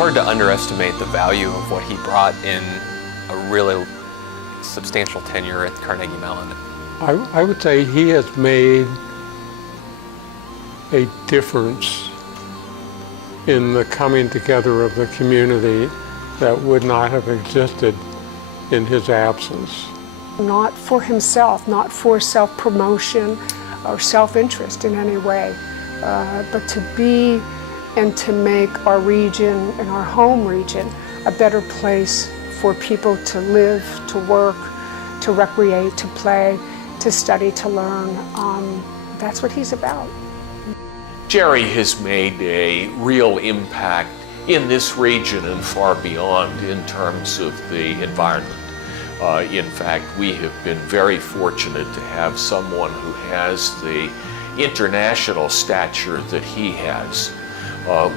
hard to underestimate the value of what he brought in a really substantial tenure at Carnegie Mellon. I would say he has made a difference in the coming together of the community that would not have existed in his absence. Not for himself, not for self-promotion or self-interest in any way, but to be and to make our region and our home region a better place for people to live, to work, to recreate, to play, to study, to learn. That's what he's about. Jerry has made a real impact in this region and far beyond in terms of the environment. In fact, we have been very fortunate to have someone who has the international stature that he has,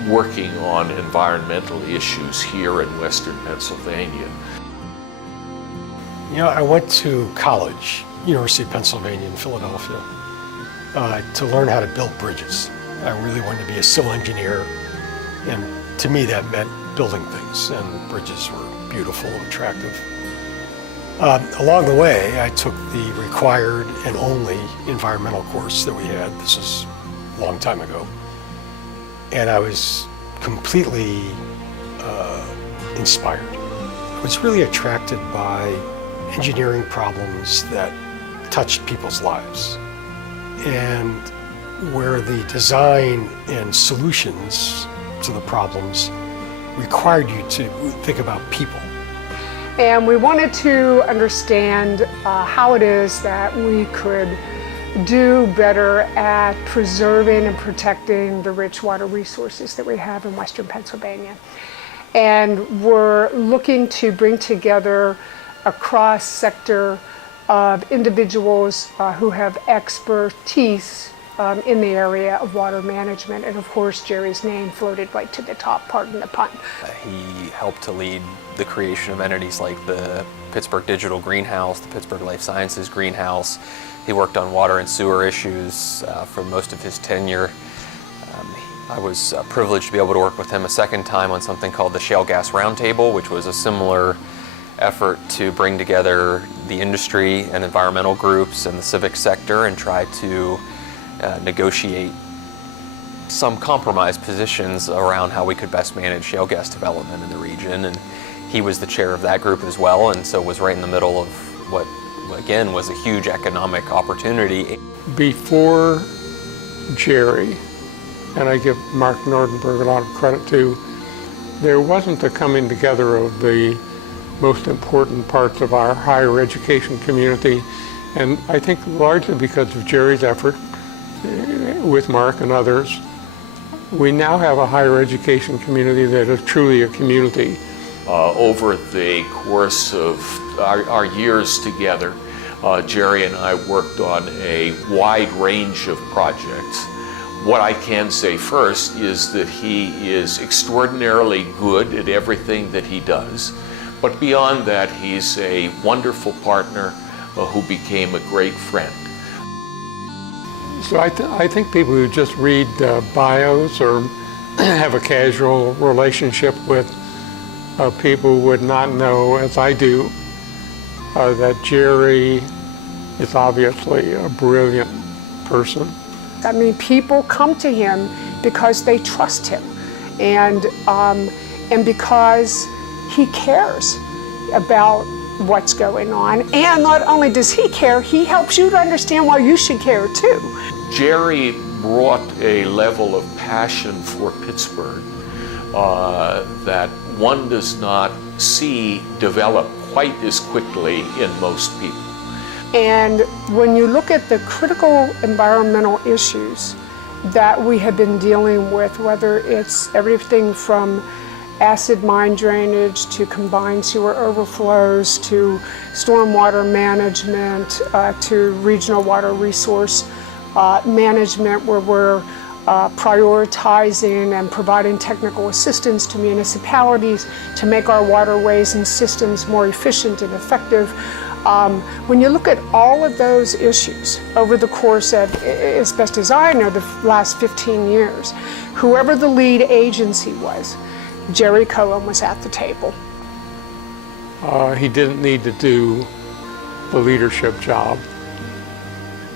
working on environmental issues here in Western Pennsylvania. You know, I went to college, University of Pennsylvania in Philadelphia, to learn how to build bridges. I really wanted to be a civil engineer, and to me that meant building things, and bridges were beautiful and attractive. Along the way, I took the required and only environmental course that we had. This is a long time ago. And I was completely inspired. I was really attracted by engineering problems that touched people's lives, and where the design and solutions to the problems required you to think about people. And we wanted to understand how it is that we could do better at preserving and protecting the rich water resources that we have in Western Pennsylvania. And we're looking to bring together a cross-sector of individuals who have expertise in the area of water management. And of course, Jerry's name floated right to the top, pardon the pun. He helped to lead the creation of entities like the Pittsburgh Digital Greenhouse, the Pittsburgh Life Sciences Greenhouse. He worked on water and sewer issues for most of his tenure. I was privileged to be able to work with him a second time on something called the Shale Gas Roundtable, which was a similar effort to bring together the industry and environmental groups and the civic sector and try to negotiate some compromise positions around how we could best manage shale gas development in the region. And he was the chair of that group as well, and so was right in the middle of what, again, was a huge economic opportunity. Before Jerry, and I give Mark Nordenberg a lot of credit too, there wasn't a coming together of the most important parts of our higher education community. And I think largely because of Jerry's effort with Mark and others, we now have a higher education community that is truly a community. Over the course of our years together, Jerry and I worked on a wide range of projects. What I can say first is that he is extraordinarily good at everything that he does. But beyond that, he's a wonderful partner who became a great friend. So I think people who just read bios or have a casual relationship with people would not know, as I do, that Jerry is obviously a brilliant person. I mean, people come to him because they trust him, and because he cares about what's going on. And not only does he care, he helps you to understand why you should care too. Jerry brought a level of passion for Pittsburgh that one does not see develop quite as quickly in most people. And when you look at the critical environmental issues that we have been dealing with, whether it's everything from acid mine drainage to combined sewer overflows to stormwater management to regional water resource management, where we're prioritizing and providing technical assistance to municipalities to make our waterways and systems more efficient and effective. When you look at all of those issues over the course of, as best as I know, the last 15 years, whoever the lead agency was, Jerry Cohon was at the table. He didn't need to do the leadership job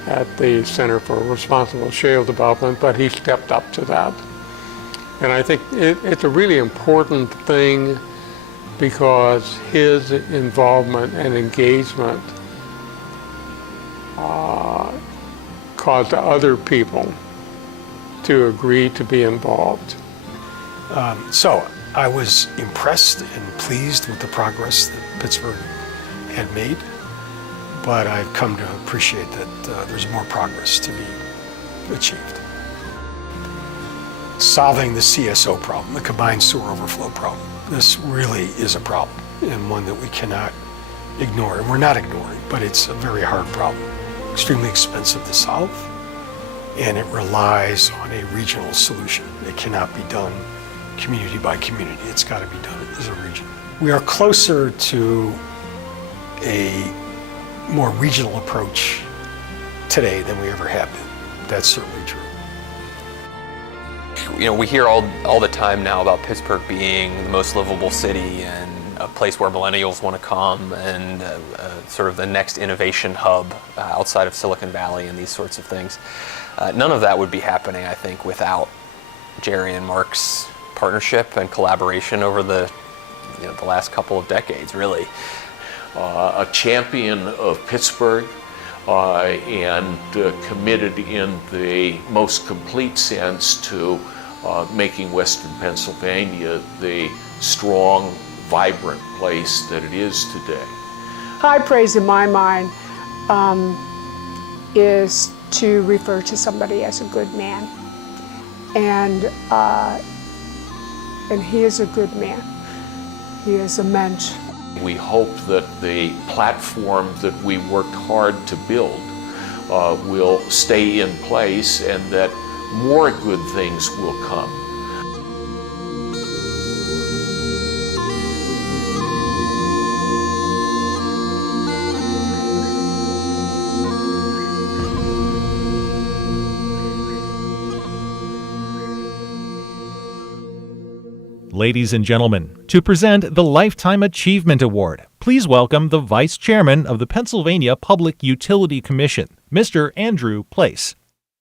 at the Center for Responsible Shale Development, but he stepped up to that. And I think it's a really important thing because his involvement and engagement caused other people to agree to be involved. So I was impressed and pleased with the progress that Pittsburgh had made, but I've come to appreciate that there's more progress to be achieved. Solving the CSO problem, the combined sewer overflow problem, this really is a problem and one that we cannot ignore, and we're not ignoring, but it's a very hard problem, extremely expensive to solve, and it relies on a regional solution. It cannot be done community by community. It's got to be done as a region. We are closer to a more regional approach today than we ever have been. That's certainly true. You know, we hear all the time now about Pittsburgh being the most livable city and a place where millennials want to come, and sort of the next innovation hub outside of Silicon Valley and these sorts of things. None of that would be happening, I think, without Jerry and Mark's partnership and collaboration over the last couple of decades, really. A champion of Pittsburgh and committed in the most complete sense to making Western Pennsylvania the strong, vibrant place that it is today. High praise in my mind is to refer to somebody as a good man. And he is a good man. He is a mensch. We hope that the platform that we worked hard to build will stay in place and that more good things will come. Ladies and gentlemen, to present the Lifetime Achievement Award, please welcome the Vice Chairman of the Pennsylvania Public Utility Commission, Mr. Andrew Place.